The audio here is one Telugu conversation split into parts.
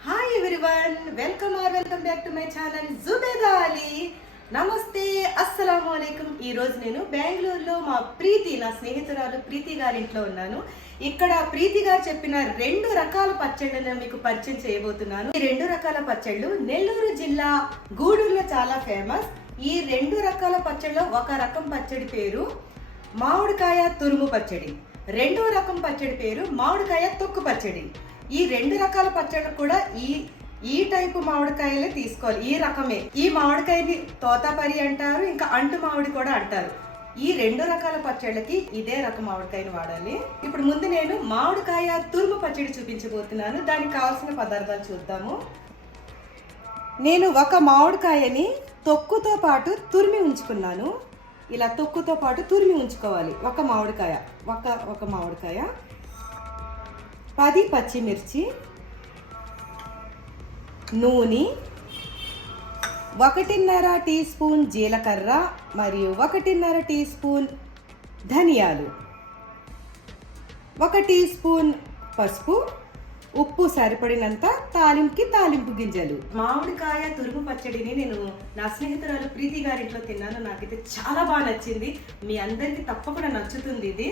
Hi everyone welcome or welcome back to my channel Zubeda Ali నమస్తే అస్సలాము అలైకుం ఈ రోజు నేను బెంగళూరులో మా ప్రీతి నా స్నేహితురాలు ప్రీతి గారి ఇంట్లో ఉన్నాను. ఇక్కడ ప్రీతి గారు చెప్పిన రెండు రకాల పచ్చళ్ళను మీకు పరిచయం చేయబోతున్నాను. ఈ రెండు రకాల పచ్చళ్ళు నెల్లూరు జిల్లా గూడూరులో చాలా ఫేమస్ ఈ రెండు రకాల పచ్చళ్ళలో ఒక రకం పచ్చడి పేరు మామిడికాయ తురుము పచ్చడి. రెండో రకం పచ్చడి పేరు మామిడికాయ తొక్కు పచ్చడి. ఈ రెండు రకాల పచ్చళ్ళు కూడా ఈ ఈ టైపు మామిడికాయలే తీసుకోవాలి. ఈ రకమే. ఈ మామిడికాయని తోతాపరి అంటారు ఇంకా అంటు మామిడి కూడా అంటారు. ఈ రెండు రకాల పచ్చళ్ళకి ఇదే రకం మామిడికాయని వాడాలి. ఇప్పుడు ముందు నేను మామిడికాయ తురుము పచ్చడి చూపించబోతున్నాను. దానికి కావాల్సిన పదార్థాలు చూద్దాము. నేను ఒక మామిడికాయని తొక్కుతో పాటు తురిమి ఉంచుకున్నాను. ఇలా తొక్కుతో పాటు తురిమి ఉంచుకోవాలి. ఒక మామిడికాయ ఒక ఒక మామిడికాయ. పది పచ్చిమిర్చి. నూనె. ఒకటిన్నర టీ స్పూన్ జీలకర్ర మరియు ఒకటిన్నర టీ స్పూన్ ధనియాలు. ఒక టీ స్పూన్ పసుపు. ఉప్పు సరిపడినంత తాలింపుకి తాలింపు గింజలు. మామిడికాయ తురుము పచ్చడిని నేను నా స్నేహితురాలు ప్రీతి గారింట్లో తిన్నాను. నాకైతే చాలా బాగా నచ్చింది. మీ అందరికీ తప్పకుండా నచ్చుతుంది ఇది.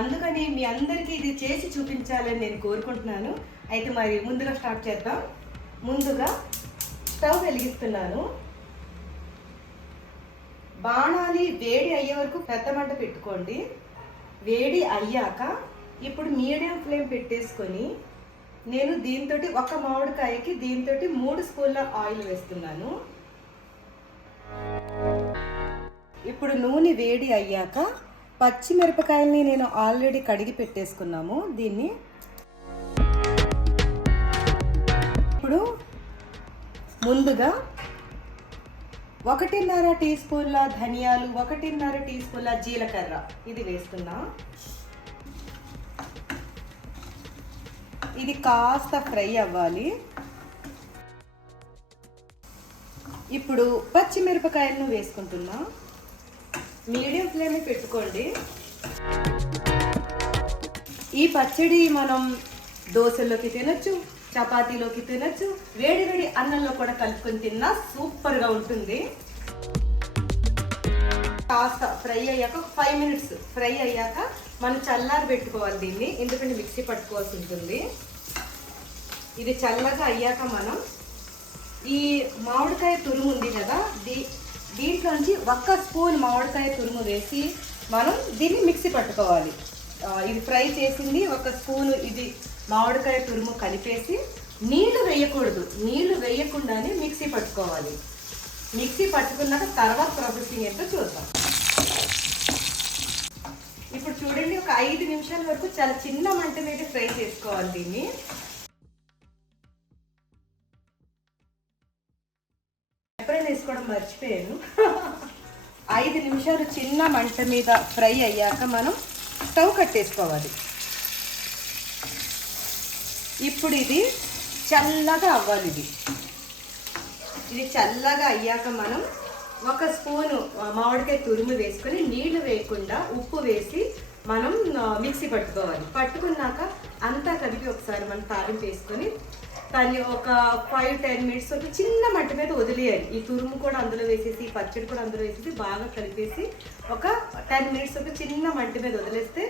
అందుకని మీ అందరికీ ఇది చేసి చూపించాలని నేను కోరుకుంటున్నాను. అయితే మరి ముందుగా స్టార్ట్ చేద్దాం. ముందుగా స్టవ్ వెలిగిస్తున్నాను. బాణాలి వేడి అయ్యే వరకు పెద్ద మంట పెట్టుకోండి. వేడి అయ్యాక ఇప్పుడు మీడియం ఫ్లేమ్ పెట్టేసుకొని నేను దీంతో ఒక మామిడికాయకి దీంతో మూడు స్పూన్ల ఆయిల్ వేస్తున్నాను. ఇప్పుడు నూనె వేడి అయ్యాక పచ్చిమిరపకాయల్ని నేను ఆల్రెడీ కడిగి పెట్టేసుకున్నాము దీన్ని. ఇప్పుడు ముందుగా ఒకటిన్నర టీ స్పూన్ల ధనియాలు ఒకటిన్నర టీ స్పూన్ల జీలకర్ర ఇది వేస్తున్నాను ఇది కాస్త ఫ్రై అవ్వాలి. ఇప్పుడు పచ్చిమిరపకాయలను వేసుకుంటున్నా. మీడియం ఫ్లేమ్ పెట్టుకోండి. ఈ పచ్చడి మనం దోశలోకి తినచ్చు చపాతీలోకి తినచ్చు వేడి వేడి అన్నంలో కూడా కలుపుకొని తిన్నా సూపర్గా ఉంటుంది. కాస్త ఫ్రై అయ్యాక ఫైవ్ మినిట్స్ ఫ్రై అయ్యాక మనం చల్లారి పెట్టుకోవాలి దీన్ని ఎందుకంటే మిక్సీ పట్టుకోవాల్సి ఉంటుంది. ఇది చల్లగా అయ్యాక మనం ఈ మామిడికాయ తురుము ఉంది కదా దీ దీంట్లోంచి ఒక్క స్పూన్ మామిడికాయ తురుము వేసి మనం దీన్ని మిక్సీ పట్టుకోవాలి. ఇది ఫ్రై చేసింది ఒక స్పూన్ ఇది మామిడికాయ తురుము కలిపేసి నీళ్ళు వేయకూడదు. నీళ్ళు వేయకుండానే మిక్సీ పట్టుకోవాలి. మిక్సీ పట్టుకున్నాక తర్వాత ప్రాసెసింగ్ ఏంటో చూద్దాం. ఇప్పుడు చూడండి ఒక ఐదు నిమిషాల వరకు చాలా చిన్న మంట మీద ఫ్రై చేసుకోవాలి దీన్ని. మర్చిపోయాను. ఐదు నిమిషాలు చిన్న మంట మీద ఫ్రై అయ్యాక మనం స్టవ్ కట్టేసుకోవాలి. ఇప్పుడు ఇది చల్లగా అవ్వాలి ఇది. ఇది చల్లగా అయ్యాక మనం ఒక స్పూను మామిడికాయ తురుము వేసుకొని నీళ్ళు వేయకుండా ఉప్పు వేసి మనం మిక్సీ పట్టుకోవాలి. పట్టుకున్నాక అంతా కలిపి ఒకసారి మనం తాలింపు వేసుకొని దాన్ని ఒక ఫైవ్ టెన్ మినిట్స్ వరకు చిన్న మట్టి మీద వదిలేయాలి. ఈ తురుము కూడా అందులో వేసేసి పచ్చడి కూడా అందులో వేసేసి బాగా కలిపేసి ఒక టెన్ మినిట్స్ వరకు చిన్న మట్టి మీద వదిలేస్తే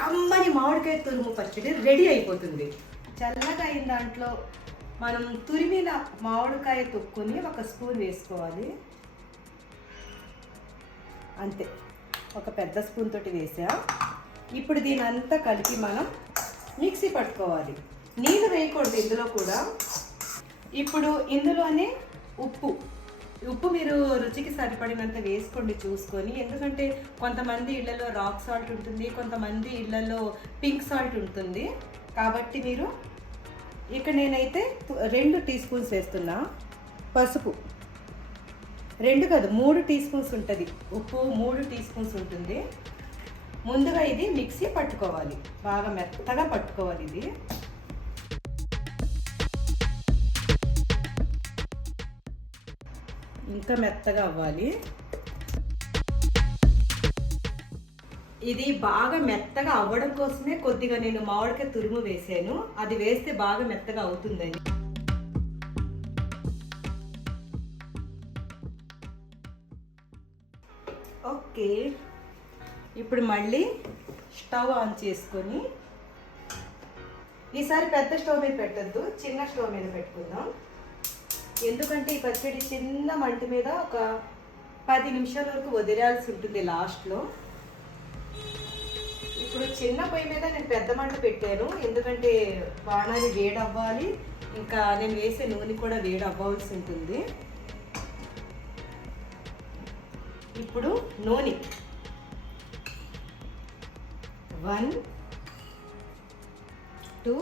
కమ్మని మామిడికాయ తురుము పచ్చడి రెడీ అయిపోతుంది. చల్లగా అయిన దాంట్లో మనం తురిమిన మామిడికాయ తొక్కుని ఒక స్పూన్ వేసుకోవాలి. అంతే. ఒక పెద్ద స్పూన్ తోటి వేసా. ఇప్పుడు దీని అంతా కలిపి మనం మిక్సీ పట్టుకోవాలి. నీళ్ళు వేయకూడదు ఇందులో కూడా. ఇప్పుడు ఇందులోనే ఉప్పు. ఉప్పు మీరు రుచికి సరిపడినంత వేసుకోండి చూసుకొని. ఎందుకంటే కొంతమంది ఇళ్ళలో రాక్ సాల్ట్ ఉంటుంది కొంతమంది ఇళ్ళలో పింక్ సాల్ట్ ఉంటుంది. కాబట్టి మీరు ఇక్కడ నేనైతే రెండు టీ స్పూన్స్ వేస్తున్నా. పసుపు. రెండు కాదు మూడు టీ స్పూన్స్ ఉంటుంది. ఉప్పు మూడు టీ స్పూన్స్ ఉంటుంది. ముందుగా ఇది మిక్సీ పట్టుకోవాలి. బాగా మెత్తగా పట్టుకోవాలి ఇది. ఇంకా మెత్తగా అవ్వాలి. ఇది బాగా మెత్తగా అవ్వడం కోసమే కొద్దిగా నేను మామిడికాయ తురుము వేసాను. అది వేస్తే బాగా మెత్తగా అవుతుందని ఓకే. ఇప్పుడు మళ్ళీ స్టవ్ ఆన్ చేసుకొని ఈసారి పెద్ద స్టవ్ మీద పెట్టద్దు చిన్న స్టవ్ మీద పెట్టుకుందాం. ఎందుకంటే ఈ పచ్చడి చిన్న మంట మీద ఒక పది నిమిషాల వరకు వదిలేయాల్సి ఉంటుంది లాస్ట్లో. ఇప్పుడు చిన్న పొయ్యి మీద నేను పెద్ద మంట పెట్టాను. ఎందుకంటే బాణాలు వేడి అవ్వాలి ఇంకా నేను వేసే నూనె కూడా వేడి అవ్వాల్సి ఉంటుంది. ఇప్పుడు నూనె. One two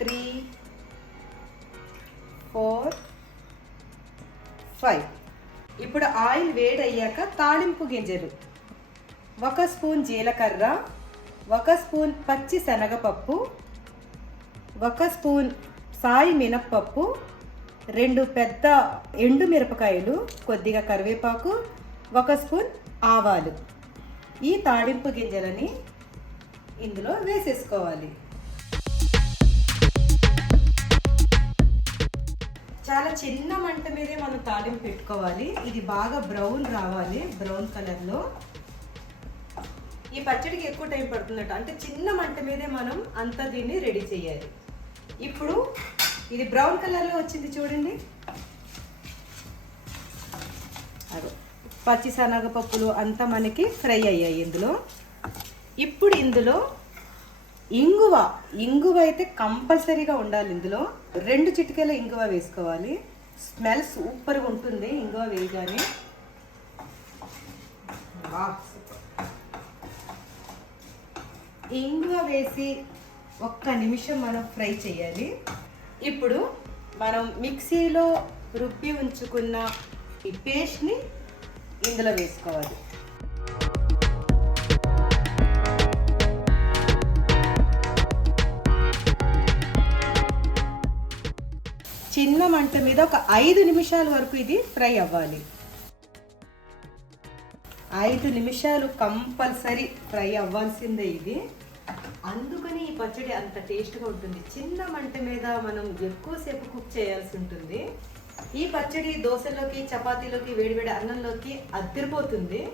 three four five. ఇప్పుడు ఆయిల్ వేడయ్యాక తాళింపు గింజలు. ఒక స్పూన్ జీలకర్ర ఒక స్పూన్ పచ్చి శనగపప్పు ఒక స్పూన్ సాయి మినప్పప్పు రెండు పెద్ద ఎండు మిరపకాయలు కొద్దిగా కరివేపాకు ఒక స్పూన్ ఆవాలు. ఈ తాళింపు గింజలని ఇందులో వేసేసుకోవాలి. చాలా చిన్న మంట మీదే మనం తాలింపు పెట్టుకోవాలి. ఇది బాగా బ్రౌన్ రావాలి బ్రౌన్ కలర్లో. ఈ పచ్చడికి ఎక్కువ టైం పడుతుందట. అంటే చిన్న మంట మీదే మనం అంతా దీన్ని రెడీ చేయాలి. ఇప్పుడు ఇది బ్రౌన్ కలర్లో వచ్చింది చూడండి. అదో పచ్చి శనగపప్పులు అంతా మనకి ఫ్రై అయ్యాయి ఇందులో. ఇప్పుడు ఇందులో ఇంగువ. ఇంగువ అయితే కంపల్సరీగా ఉండాలి ఇందులో. రెండు చిటికెల ఇంగువ వేసుకోవాలి. స్మెల్ సూపర్గా ఉంటుంది ఇంగువ వేయగానే. ఇంగువ వేసి ఒక్క నిమిషం మనం ఫ్రై చేయాలి. ఇప్పుడు మనం మిక్సీలో రుబ్బి ఉంచుకున్న ఈ పేస్ట్ని ఇందులో వేసుకోవాలి. చిన్న మంట మీద ఒక ఐదు నిమిషాల వరకు ఇది ఫ్రై అవ్వాలి. ఐదు నిమిషాలు కంపల్సరీ ఫ్రై అవ్వాల్సిందే ఇది. అందుకని ఈ పచ్చడి అంత టేస్ట్గా ఉంటుంది. చిన్న మంట మీద మనం ఎక్కువసేపు కుక్ చేయాల్సి ఉంటుంది. ఈ పచ్చడి దోశలోకి చపాతీలోకి వేడివేడి అన్నంలోకి అద్దరిపోతుంది.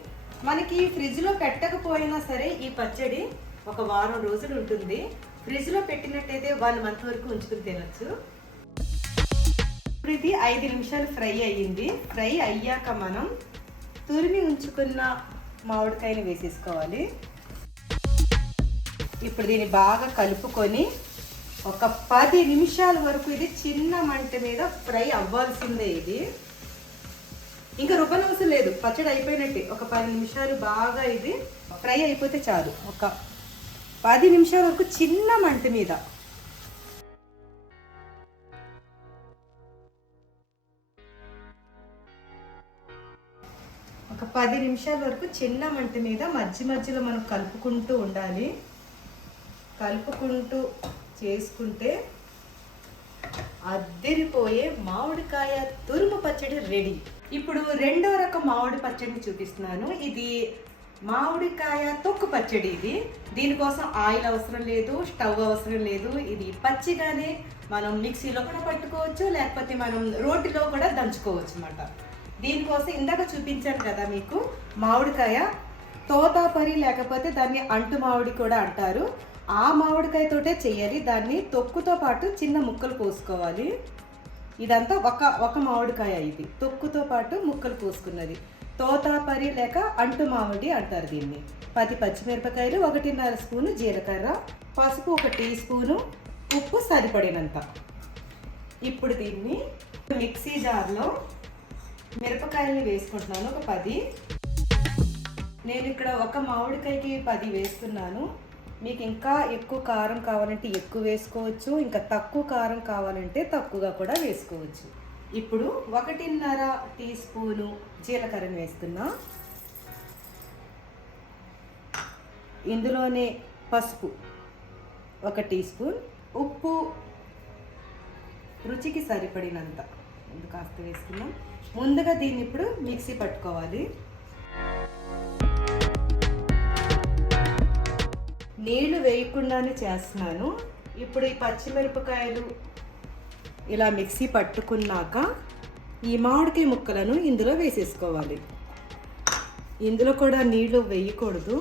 మనకి ఫ్రిడ్జ్లో పెట్టకపోయినా సరే ఈ పచ్చడి ఒక వారం రోజులు ఉంటుంది. ఫ్రిడ్జ్లో పెట్టినట్టయితే వన్ మంత్ వరకు ఉంచుకుని తినచ్చు. ఇప్పుడు ఇది ఐదు నిమిషాలు ఫ్రై అయ్యింది. ఫ్రై అయ్యాక మనం తురిమి ఉంచుకున్న మామిడికాయని వేసేసుకోవాలి. ఇప్పుడు దీన్ని బాగా కలుపుకొని ఒక పది నిమిషాల వరకు ఇది చిన్న మంట మీద ఫ్రై అవ్వాల్సిందే ఇది. ఇంకా రుబ్బనవసరం లేదు. పచ్చడి అయిపోయినట్టే. ఒక పది నిమిషాలు బాగా ఇది ఫ్రై అయిపోతే చాలు. ఒక పది నిమిషాల వరకు చిన్న మంట మీద. పది నిమిషాల వరకు చిన్న మంట మీద మధ్య మధ్యలో మనం కలుపుకుంటూ ఉండాలి. కలుపుకుంటూ చేసుకుంటే అద్దరిపోయే మామిడికాయ తురుము పచ్చడి రెడీ. ఇప్పుడు రెండో రకం మామిడి పచ్చడిని చూపిస్తున్నాను. ఇది మామిడికాయ తొక్కు పచ్చడి ఇది. దీనికోసం ఆయిల్ అవసరం లేదు స్టవ్ అవసరం లేదు. ఇది పచ్చిగానే మనం మిక్సీలో కూడా పట్టుకోవచ్చు లేకపోతే మనం రోటిలో కూడా దంచుకోవచ్చు అన్నమాట. దీనికోసం ఇందాక చూపించాను కదా మీకు మామిడికాయ. తోతాపరి లేకపోతే దాన్ని అంటు మామిడి కూడా అంటారు. ఆ మామిడికాయతోటే చేయాలి. దాన్ని తొక్కుతో పాటు చిన్న ముక్కలు కోసుకోవాలి. ఇదంతా ఒక ఒక మామిడికాయ ఇది. తొక్కుతో పాటు ముక్కలు కోసుకున్నది. తోతాపరి లేక అంటు మామిడి అంటారు దీన్ని. పది పచ్చిమిరపకాయలు ఒకటిన్నర స్పూను జీలకర్ర పసుపు ఒక టీ స్పూను ఉప్పు సరిపడినంత. ఇప్పుడు దీన్ని మిక్సీ జార్లో మిరపకాయల్ని వేసుకుంటున్నాను ఒక పది. నేను ఇక్కడ ఒక మామిడికాయకి పది వేస్తున్నాను. మీకు ఇంకా ఎక్కువ కారం కావాలంటే ఎక్కువ వేసుకోవచ్చు ఇంకా తక్కువ కారం కావాలంటే తక్కువగా కూడా వేసుకోవచ్చు. ఇప్పుడు ఒకటిన్నర టీ స్పూను జీలకర్ర వేస్తున్నా. ఇందులోనే పసుపు ఒక టీ స్పూన్. ఉప్పు రుచికి సరిపడినంత. ముందు కాస్త వేసుకున్నాం ముందుగా దీన్ని ఇప్పుడు మిక్సీ పట్టుకోవాలి. నీళ్ళు వేయకుండానే చేస్తున్నాను. ఇప్పుడు ఈ పచ్చిమిరపకాయలు ఇలా మిక్సీ పట్టుకున్నాక ఈ మామిడికాయ ముక్కలను ఇందులో వేసేసుకోవాలి. ఇందులో కూడా నీళ్ళు వేయకూడదు.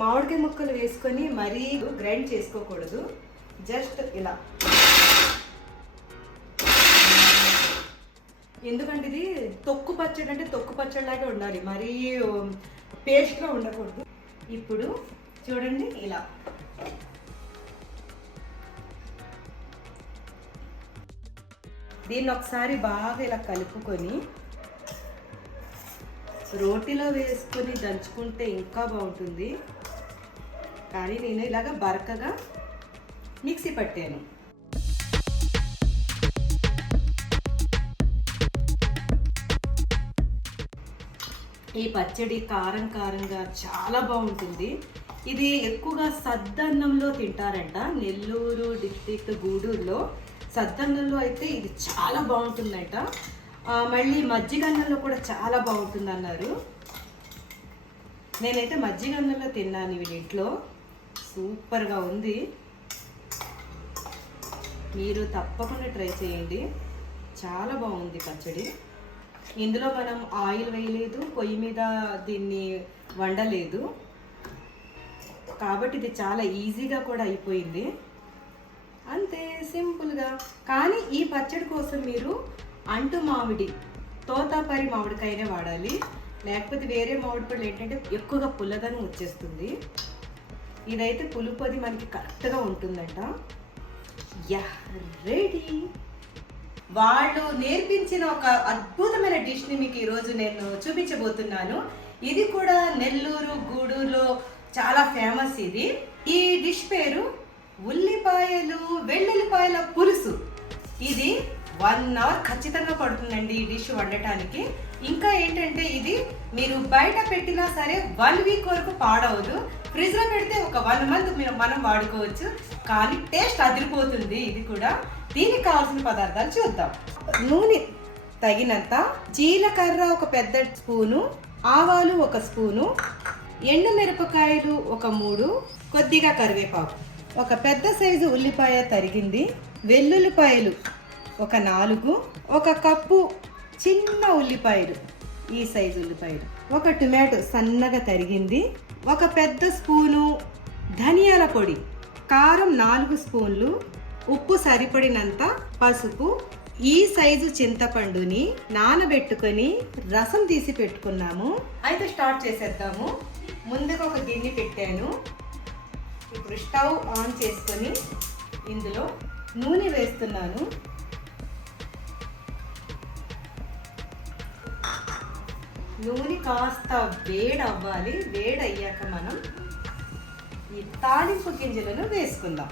మామిడికాయ ముక్కలు వేసుకొని మరీ గ్రైండ్ చేసుకోకూడదు. జస్ట్ ఇలా. ఎందుకంటే ఇది తొక్కు పచ్చడి అంటే తొక్కు పచ్చడిలాగే ఉండాలి. మరీ పేస్ట్గా ఉండకూడదు. ఇప్పుడు చూడండి ఇలా. దీన్ని ఒకసారి బాగా ఇలా కలుపుకొని రోటిలో వేసుకొని దంచుకుంటే ఇంకా బాగుంటుంది. కానీ నేను ఇలాగ బరకగా మిక్సీ పట్టాను. ఈ పచ్చడి కారం కారంగా చాలా బాగుంటుంది. ఇది ఎక్కువగా సద్దన్నంలో తింటారంట. నెల్లూరు డిస్టిక్ గూడూరులో సద్దన్నంలో అయితే ఇది చాలా బాగుంటుందంట. ఆ, మళ్ళీ మజ్జిగన్నంలో కూడా చాలా బాగుంటుంది అన్నారు నేనైతే మజ్జిగన్నంలో తిన్నాను వీళ్ళ ఇంట్లో. సూపర్గా ఉంది. మీరు తప్పకుండా ట్రై చేయండి. చాలా బాగుంది పచ్చడి. ఇందులో మనం ఆయిల్ వేయలేదు పొయ్యి మీద దీన్ని వండలేదు. కాబట్టి ఇది చాలా ఈజీగా కూడా అయిపోయింది. అంతే సింపుల్గా. కానీ ఈ పచ్చడి కోసం మీరు అంటు మామిడి తోతాపరి మామిడికాయనే వాడాలి. లేకపోతే వేరే మామిడి పళ్ళు ఏంటంటే ఎక్కువగా పుల్లదనం వచ్చేస్తుంది. ఇదైతే పులుపది మనకి కరెక్ట్గా ఉంటుందంట. Yeah ready. వాళ్ళు నేర్పించిన ఒక అద్భుతమైన డిష్ని మీకు ఈరోజు నేను చూపించబోతున్నాను. ఇది కూడా నెల్లూరు గూడూరులో చాలా ఫేమస్ ఇది. ఈ డిష్ పేరు ఉల్లిపాయలు వెల్లుల్లిపాయల పులుసు. ఇది వన్ అవర్ ఖచ్చితంగా పడుతుందండి ఈ డిష్ వండటానికి. ఇంకా ఏంటంటే ఇది మీరు బయట పెట్టినా సరే వన్ వీక్ వరకు పాడవదు. ఫ్రిడ్జ్లో పెడితే ఒక వన్ మంత్ మీరు మనం వాడుకోవచ్చు. కానీ టేస్ట్ అదిరిపోతుంది. ఇది కూడా దీనికి కావాల్సిన పదార్థాలు చూద్దాం. నూనె తగినంత జీలకర్ర ఒక పెద్ద స్పూను ఆవాలు ఒక స్పూను ఎండు మిరపకాయలు ఒక మూడు కొద్దిగా కరివేపాకు. ఒక పెద్ద సైజు ఉల్లిపాయ తరిగింది. వెల్లుల్లిపాయలు ఒక నాలుగు ఒక కప్పు చిన్న ఉల్లిపాయలు. ఈ సైజు ఉల్లిపాయలు. ఒక టొమాటో సన్నగా తరిగింది. ఒక పెద్ద స్పూను ధనియాల పొడి కారం నాలుగు స్పూన్లు ఉప్పు సరిపడినంత పసుపు ఈ సైజు చింతపండుని నానబెట్టుకొని రసం తీసి పెట్టుకున్నాము. అయితే స్టార్ట్ చేసేద్దాము. ముందుగా ఒక గిన్నె పెట్టాను. ఇప్పుడు స్టవ్ ఆన్ చేసుకొని ఇందులో నూనె వేస్తున్నాను. నూనె కాస్త వేడి అవ్వాలి వేడి అయ్యాక మనం ఈ తాలింపు గింజలను వేసుకుందాం.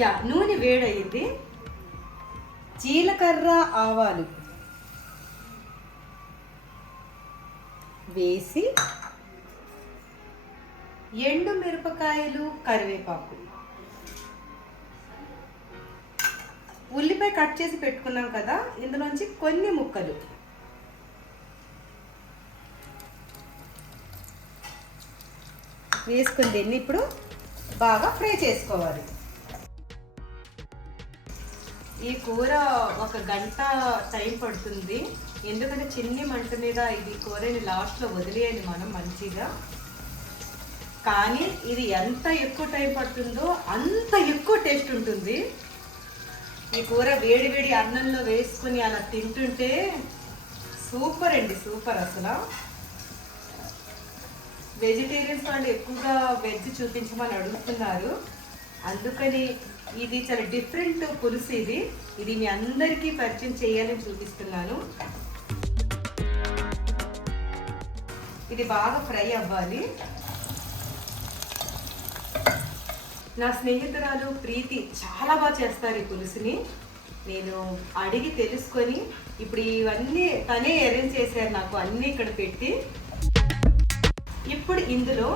యా నూనె వేడయింది జీలకర్ర ఆవాలు వేసి ఎండు మిరపకాయలు కరివేపాకు. ఉల్లిపాయ కట్ చేసి పెట్టుకున్నాం కదా ఇందులోంచి కొన్ని ముక్కలు. వేసుకుని దీన్ని ఇప్పుడు బాగా ఫ్రై చేసుకోవాలి. ఈ కూర ఒక గంట టైం పడుతుంది. ఎందుకంటే చిన్ని మంట మీద ఇది కూరని లాస్ట్లో వదిలేయాలి మనం మంచిగా. కానీ ఇది ఎంత ఎక్కువ టైం పడుతుందో అంత ఎక్కువ టేస్ట్ ఉంటుంది. ఈ కూర వేడి వేడి అన్నంలో వేసుకుని అలా తింటుంటే సూపర్ అండి సూపర్ అసలు. వెజిటేరియన్స్ వాళ్ళు ఎక్కువగా వెజ్ చూపించమని అడుగుతున్నారు. అందుకని ఇది చాలా డిఫరెంట్ పులుసు ఇది. ఇది మీ అందరికీ పరిచయం చేయాలని చూపిస్తున్నాను. ఇది బాగా ఫ్రై అవ్వాలి. నా స్నేహితురాలు ప్రీతి చాలా బాగా చేస్తారు ఈ పులుసుని. నేను అడిగి తెలుసుకొని ఇప్పుడు ఇవన్నీ తనే అరేంజ్ చేశారు నాకు అన్నీ ఇక్కడ పెట్టి. ఇప్పుడు ఇందులో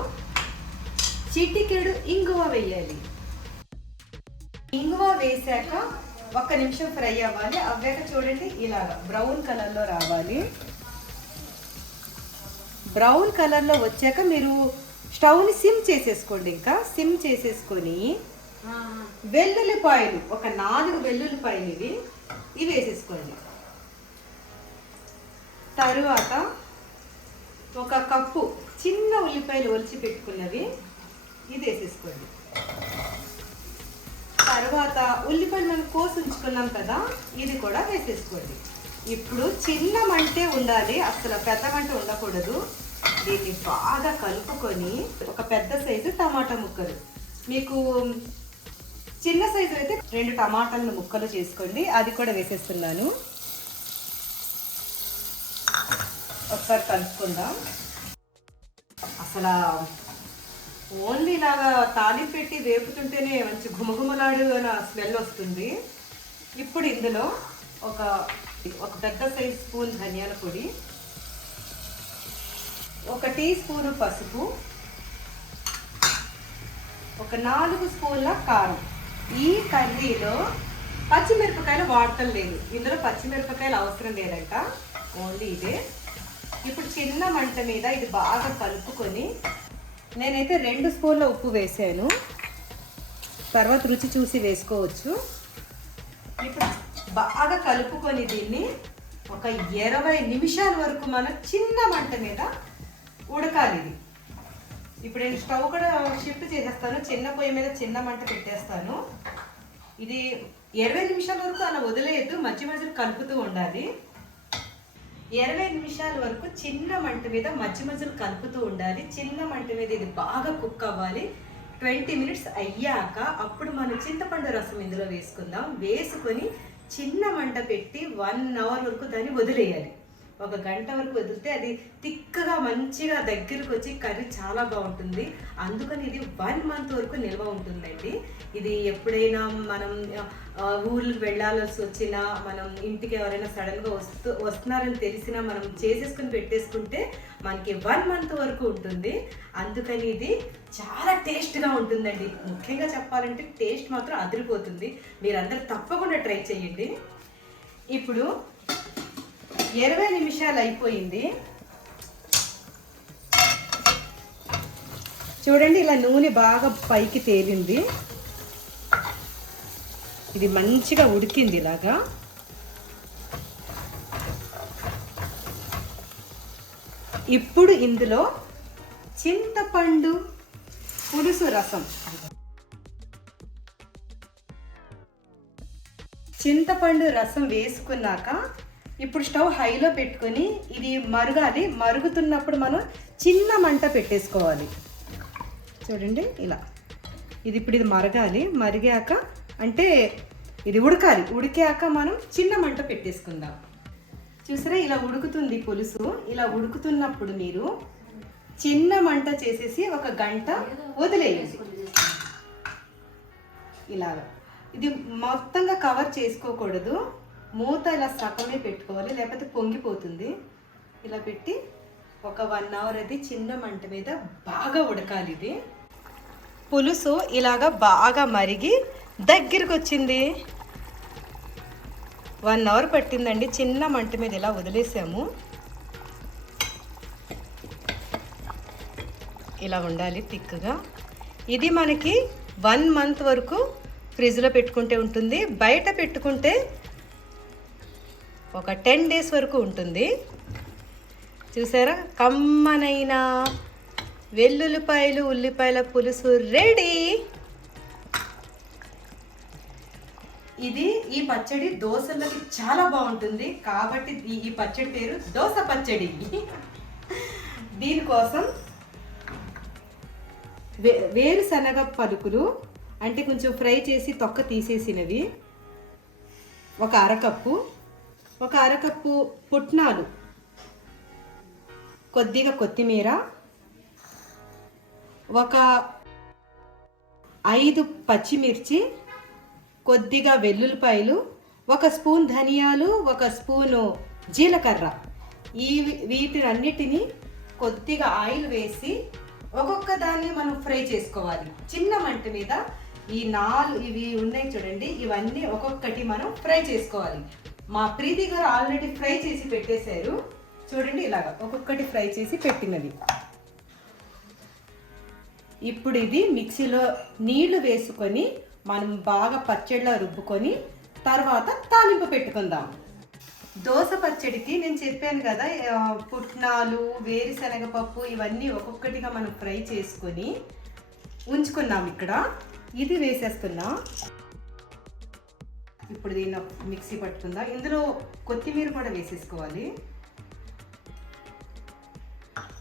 చిటికెడు ఇంగువ వేయాలి. ఇంగువ వేసాక ఒక్క నిమిషం ఫ్రై అవ్వాలి. అవ్వాక చూడండి ఇలాగా బ్రౌన్ కలర్లో రావాలి. బ్రౌన్ కలర్లో వచ్చాక మీరు స్టవ్ని సిమ్ చేసేసుకోండి ఇంకా. సిమ్ చేసేసుకొని వెల్లుల్లిపాయలు ఒక నాలుగు వెల్లుల్లిపాయలు ఇవి ఇవి వేసేసుకోండి. తరువాత ఒక కప్పు చిన్న ఉల్లిపాయలు ఒలిచి పెట్టుకున్నవి ఇది వేసేసుకోండి. తర్వాత ఉల్లిపాయలు మనం కోసి ఉంచుకున్నాం కదా ఇది కూడా వేసేసుకోండి. ఇప్పుడు చిన్న మంటే ఉండాలి అసలు పెద్ద మంట ఉండకూడదు. దీన్ని బాగా కలుపుకొని ఒక పెద్ద సైజు టమాటా ముక్కలు. మీకు చిన్న సైజు అయితే రెండు టమాటాలను ముక్కలు చేసుకోండి అది కూడా వేసేస్తున్నాను. ఒకసారి కలుపుకుందాం. అసలు ఓన్లీ ఇలాగా తాలింపు పెట్టి వేపుతుంటేనే మంచి గుమగుమలాడు అన్న స్మెల్ వస్తుంది. ఇప్పుడు ఇందులో ఒక ఒక పెద్ద సైజ్ స్పూన్ ధనియాల పొడి ఒక టీ స్పూను పసుపు ఒక నాలుగు స్పూన్ల కారం. ఈ కర్రీలో పచ్చిమిరపకాయలు వాడటం లేదు. ఇందులో పచ్చిమిరపకాయలు అవసరం లేదంట. ఓన్లీ ఇదే. ఇప్పుడు చిన్న మంట మీద ఇది బాగా కలుపుకొని నేనైతే రెండు స్పూన్ల ఉప్పు వేసాను. తర్వాత రుచి చూసి వేసుకోవచ్చు. ఇప్పుడు బాగా కలుపుకొని దీన్ని ఒక ఇరవై నిమిషాల వరకు మనం చిన్న మంట మీద ఉడకాలి ఇది. ఇప్పుడు నేను స్టవ్ కూడా షిఫ్ట్ చేసేస్తాను. చిన్న పొయ్యి మీద చిన్న మంట పెట్టేస్తాను. ఇది ఇరవై నిమిషాల వరకు అలా వదిలేయద్దు. మధ్య మధ్యలో కలుపుతూ ఉండాలి. ఇరవై నిమిషాల వరకు చిన్న మంట మీద మధ్య మధ్యలో కలుపుతూ ఉండాలి. చిన్న మంట మీద ఇది బాగా కుక్ అవ్వాలి. ట్వంటీ మినిట్స్ అయ్యాక అప్పుడు మనం చింతపండు రసం ఇందులో వేసుకుందాం. వేసుకొని చిన్న మంట పెట్టి వన్ అవర్ వరకు దాన్ని వదిలేయాలి. ఒక గంట వరకు వదిలితే అది తిక్కగా మంచిగా దగ్గరకు వచ్చి కర్రీ చాలా బాగుంటుంది. అందుకని ఇది వన్ మంత్ వరకు నిల్వ ఉంటుందండి. ఇది ఎప్పుడైనా మనం ఆ, వెళ్ళాల్సి వచ్చినా మనం ఇంటికి ఎవరైనా సడన్గా వస్తూ వస్తున్నారని తెలిసినా మనం చేసేసుకుని పెట్టేసుకుంటే మనకి వన్ మంత్ వరకు ఉంటుంది. అందుకని ఇది చాలా టేస్ట్గా ఉంటుందండి. ముఖ్యంగా చెప్పాలంటే టేస్ట్ మాత్రం అదిరిపోతుంది. మీరందరూ తప్పకుండా ట్రై చేయండి. ఇప్పుడు ఇరవై నిమిషాలు అయిపోయింది. చూడండి ఇలా నూనె బాగా పైకి తేలింది. ఇది మంచిగా ఉడికింది ఇలాగా. ఇప్పుడు ఇందులో చింతపండు పులుసు రసం. చింతపండు రసం వేసుకున్నాక ఇప్పుడు స్టవ్ హైలో పెట్టుకొని ఇది మరగాలి. మరుగుతున్నప్పుడు మనం చిన్న మంట పెట్టేసుకోవాలి. చూడండి ఇలా. ఇది ఇప్పుడు ఇది మరగాలి. మరిగాక అంటే ఇది ఉడకాలి. ఉడికాక మనం చిన్న మంట పెట్టేసుకుందాం. చూసారా? ఇలా ఉడుకుతుంది పులుసు. ఇలా ఉడుకుతున్నప్పుడు మీరు చిన్న మంట చేసేసి ఒక గంట వదిలేయండి. ఇలాగా. ఇది మొత్తంగా కవర్ చేసుకోకూడదు. మూత ఇలా సగమే పెట్టుకోవాలి లేకపోతే పొంగిపోతుంది. ఇలా పెట్టి ఒక వన్ అవర్ అది చిన్న మంట మీద బాగా ఉడకాలి ఇది. పులుసు ఇలాగా బాగా మరిగి దగ్గరికి వచ్చింది. వన్ అవర్ పట్టిందండి చిన్న మంట మీద ఇలా వదిలేసాము. ఇలా ఉండాలి థిక్గా. ఇది మనకి వన్ మంత్ వరకు ఫ్రిడ్జ్లో పెట్టుకుంటే ఉంటుంది బయట పెట్టుకుంటే ఒక టెన్ డేస్ వరకు ఉంటుంది. చూసారా? కమ్మనైన వెల్లుల్లిపాయలు ఉల్లిపాయల పులుసు రెడీ. ఇది ఈ పచ్చడి దోశలకి చాలా బాగుంటుంది. కాబట్టి ఈ- ఈ పచ్చడి పేరు దోశ పచ్చడి. దీనికోసం వే వేరుశనగ పలుకులు అంటే కొంచెం ఫ్రై చేసి తొక్క తీసేసినవి. ఒక అరకప్పు. ఒక అరకప్పు పుట్నాలు. కొద్దిగా కొత్తిమీర. ఒక ఐదు పచ్చిమిర్చి. కొద్దిగా వెల్లుల్లిపాయలు. ఒక స్పూన్ ధనియాలు. ఒక స్పూను జీలకర్ర. ఈ వీటినన్నిటినీ కొద్దిగా ఆయిల్ వేసి ఒక్కొక్క దాన్ని మనం ఫ్రై చేసుకోవాలి. చిన్న మంట మీద ఈ నాలుగు ఇవి ఉన్నాయి చూడండి. ఇవన్నీ ఒక్కొక్కటి మనం ఫ్రై చేసుకోవాలి. మా ప్రీతి గారు ఆల్రెడీ ఫ్రై చేసి పెట్టేశారు. చూడండి ఇలాగా ఒక్కొక్కటి ఫ్రై చేసి పెట్టినది. ఇప్పుడు ఇది మిక్సీలో నీళ్ళు వేసుకొని మనం బాగా పచ్చడిలో రుబ్బుకొని తర్వాత తాలింపు పెట్టుకుందాం. దోస పచ్చడికి నేను చెప్పాను కదా పుట్నాలు వేరుశనగ పప్పు ఇవన్నీ ఒక్కొక్కటిగా మనం ఫ్రై చేసుకొని ఉంచుకున్నాం ఇక్కడ. ఇది వేసేస్తున్నాం. ఇప్పుడు దీన్ని మిక్సీ పట్టుకుందాం? ఇందులో కొత్తిమీర కూడా వేసేసుకోవాలి.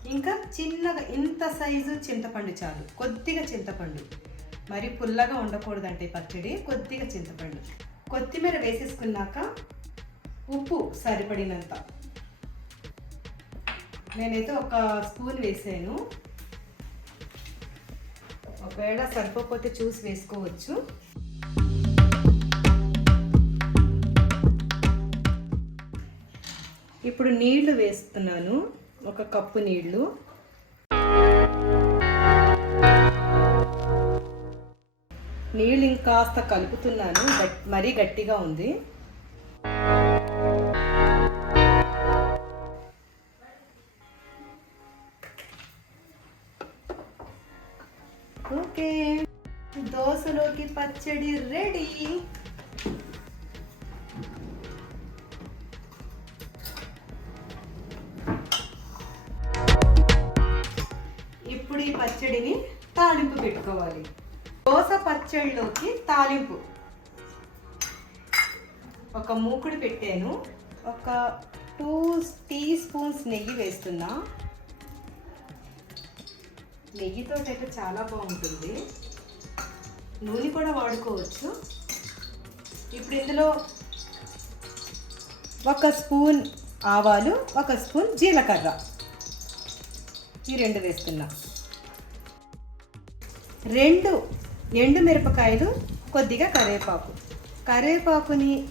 ఇంకా చిన్నగా ఇంత సైజు చింతపండు చాలు. కొద్దిగా చింతపండు. మరి పుల్లగా ఉండకూడదంటే పచ్చడి. కొద్దిగా చింతపండు. కొత్తిమీర వేసేసుకున్నాక ఉప్పు సరిపడినంత. నేనైతే ఒక స్పూన్ వేసాను. ఒకవేళ సరిపోతే చూసి వేసుకోవచ్చు. ఇప్పుడు నీళ్ళు వేస్తున్నాను. ఒక కప్పు నీళ్ళు. నీళ్ళు ఇంకాస్త కలుపుతున్నాను. మరీ గట్టిగా ఉంది. ఓకే. దోశలోకి పచ్చడి రెడీ. తాలింపు దోశ పచ్చళ్ళలోకి పచ్చడిలోకి తాలింపు. ఒక మూకుడు పెట్టాను. ఒక టూ టీ స్పూన్స్ నెయ్యి వేస్తున్నా. నెయ్యితో అయితే చాలా బాగుంటుంది. నూనె కూడా వాడుకోవచ్చు. ఇప్పుడు ఇందులో ఒక స్పూన్ ఆవాలు ఒక స్పూన్ జీలకర్ర. ఈ రెండు వేస్తున్నా. రెండు ఎండు మిరపకాయలు కొద్దిగా కరివేపాకు. కరివేపాకుని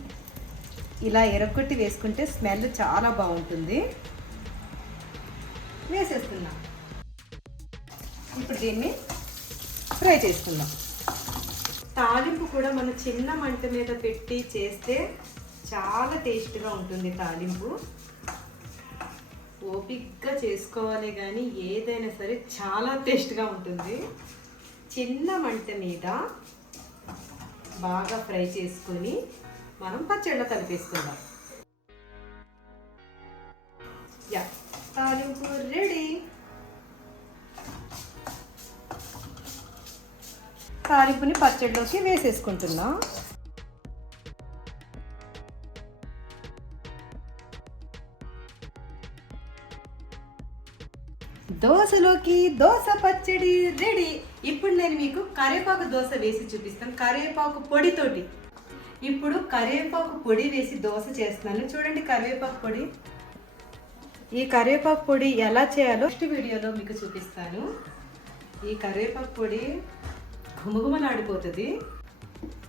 ఇలా ఎరగొట్టి వేసుకుంటే స్మెల్ చాలా బాగుంటుంది. వేసేస్తున్నాం. ఇప్పుడు దీన్ని ఫ్రై చేసుకుందాం. తాలింపు కూడా మన చిన్న మంట మీద పెట్టి చేస్తే చాలా టేస్ట్గా ఉంటుంది తాలింపు. ఓపిక్గా చేసుకోవాలి కానీ ఏదైనా సరే చాలా టేస్ట్గా ఉంటుంది. చిన్న మంట మీద బాగా ఫ్రై చేసుకొని మనం పచ్చళ్ళ కలిపేసుకుందాం. యా తాలింపు రెడీ. తాలింపుని పచ్చడిలోకి వేసేసుకుంటున్నాం. దోశలోకి దోశ పచ్చడి రెడీ. ఇప్పుడు నేను మీకు కరివేపాకు దోశ వేసి చూపిస్తాను. కరివేపాకు పొడితోటి. ఇప్పుడు కరివేపాకు పొడి వేసి దోశ చేస్తున్నాను. చూడండి కరివేపాకు పొడి. ఈ కరివేపాకు పొడి ఎలా చేయాలో నెక్స్ట్ వీడియోలో మీకు చూపిస్తాను. ఈ కరివేపాకు పొడి ఘుమఘుమలాడిపోతుంది.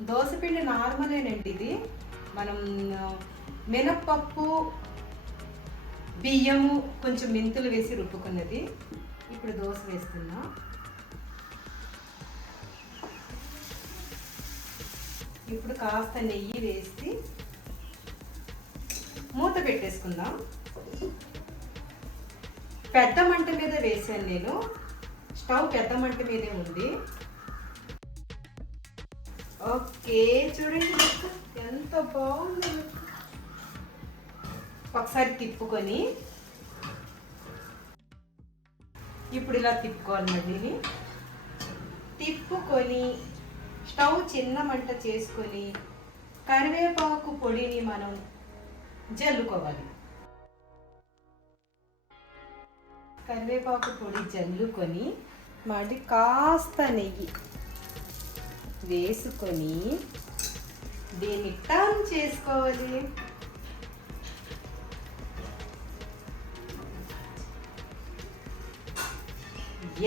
దోశపిండి నార్మలేనండి ఇది. మనం మినప్పప్పు బియ్యము కొంచెం మెంతులు వేసి రుబ్బుకున్నది. ఇప్పుడు దోశ వేస్తున్నా. ఇప్పుడు కాస్త నెయ్యి వేసి మూత పెట్టేసుకుందాం. పెద్ద మంట మీద వేసాను నేను. స్టవ్ పెద్ద మంట మీదే ఉంది. ఓకే చూడండి ఎంత బాగుంది. ఒకసారి తిప్పుకొని ఇప్పుడు ఇలా తిప్పుకోవాలి మళ్ళీ తిప్పుకొని స్టవ్ చిన్న మంట చేసుకొని కరివేపాకు పొడిని మనం జల్లుకోవాలి. కరివేపాకు పొడి జల్లుకొని మళ్ళీ కాస్త నెయ్యి వేసుకొని దీన్ని టర్న్ చేసుకోవాలి.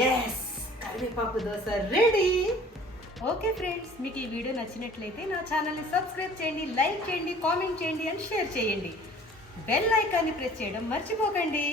ఎస్ కరివేపాకు దోశ రెడీ ఓకే ఫ్రెండ్స్ మీకు ఈ వీడియో నచ్చినట్లయితే నా ఛానల్ని సబ్స్క్రైబ్ చేయండి లైక్ చేయండి కామెంట్ చేయండి అండ్ షేర్ చేయండి. బెల్ ఐకాన్ని ప్రెస్ చేయడం మర్చిపోకండి.